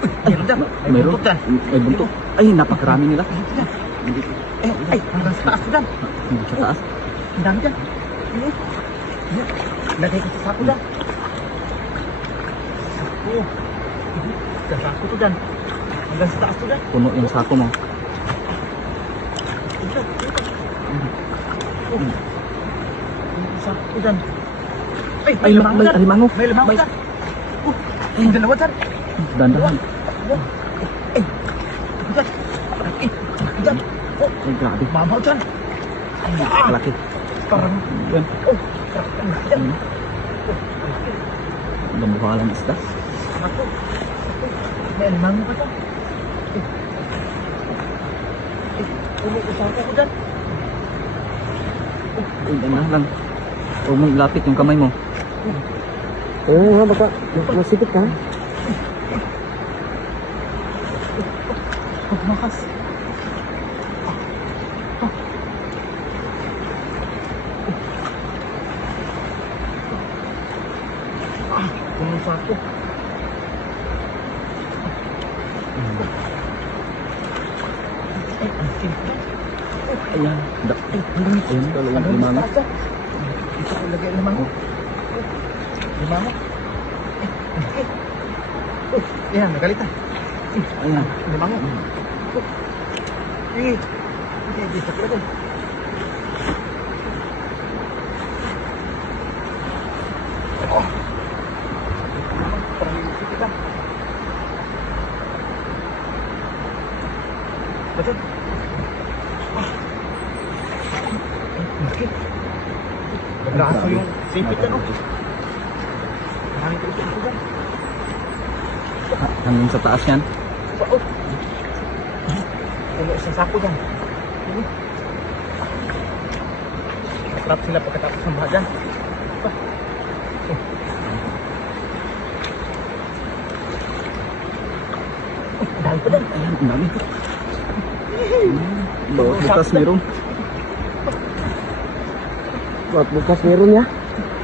Meron dyan. May buntot dyan. May buntot. Ay, napakarami nila. Ay, hanggang sa taas ko dyan. Sa taas. Ang dami dyan. Lagay ko sa sako dyan. Sako. Sa sako to dyan. Hanggang sa taas to dyan. Puno yung sako mo. Yung sako to dyan. Ay, Ay, may alimango. May alimango dyan. Yung dalawa dyan. Dandahan. Ay, dyan. Ay, dyan. Ay, grabe. Mamaw dyan. Ay, Kalaki. parang, Yan. oh, ang laki dyan. Lambuhalang isda. Ako. May alimango ka dyan. Puno ko sa ako ko dyan. Ay, yan lang. Huwag mong ilapit yung kamay mo. Ayun nga, baka masipit ka. Pagmakas. Puno sa ako. Ay, ang cute dyan. Ayan. Ay, ang dami. Ayan, dalawang limango. Ito ko lagay ang limango. Limango. Ay, ang laki. Ayan, nagalita. Ayan. Limango. Eh, hindi, sa kila doon. Oh. Parang yung kita. Betul? Bakit? Naglaso yung sipit yan, oh. Maraming ito dyan. Hanggang sa taas yan. Oh. Puno isang sako dyan. Trap sila pagkatapos ng baha dyan. Dahil pa dyan. Ayan, ang dami. Bawat bukas meron. Bawat bukas meron ya.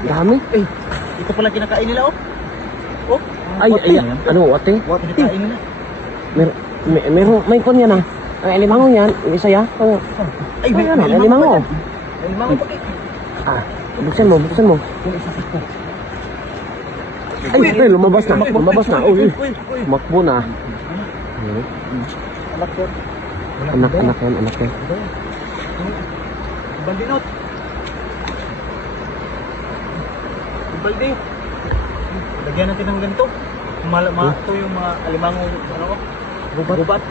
Dami. Eh, ito pala kinakain nila, oh. Oh, Ay, ay, ano, wate? kinakain nila. May kon yan ah. Ang alimango yan, yung isa ya. Ano? Ay, Ay, ano, alimango. May limango pa eh. Ah, buksan mo, buksan mo. Ay, lumabas na, lumabas na. Uy, makbo na. Anak ko. Anak yan, anak yan. Baldinot. Baldi. Lagyan natin ng ganito. Ito yung mga alimango, ano ko? Gubat. Gubat.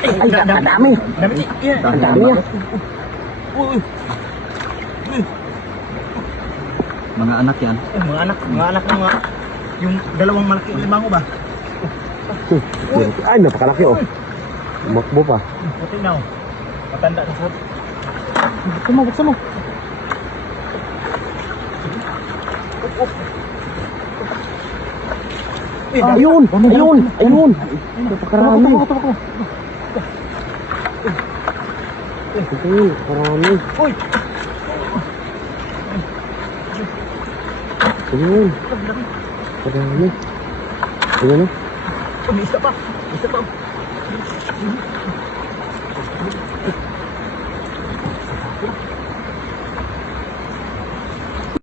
Ay, ang dami. Dami. Ang dami niya. Uy. Uy. Mga anak yan. Mga anak ng mga yung dalawang malaki limango ba? Ay, napakalaki oh. Makbo pa. Puti na oh. Matanda na sa. Buksan mo. Ayun, ayun. Napakarami. Ito, karami. Uy. Ayun, karami. Ayun oh. May isa pa.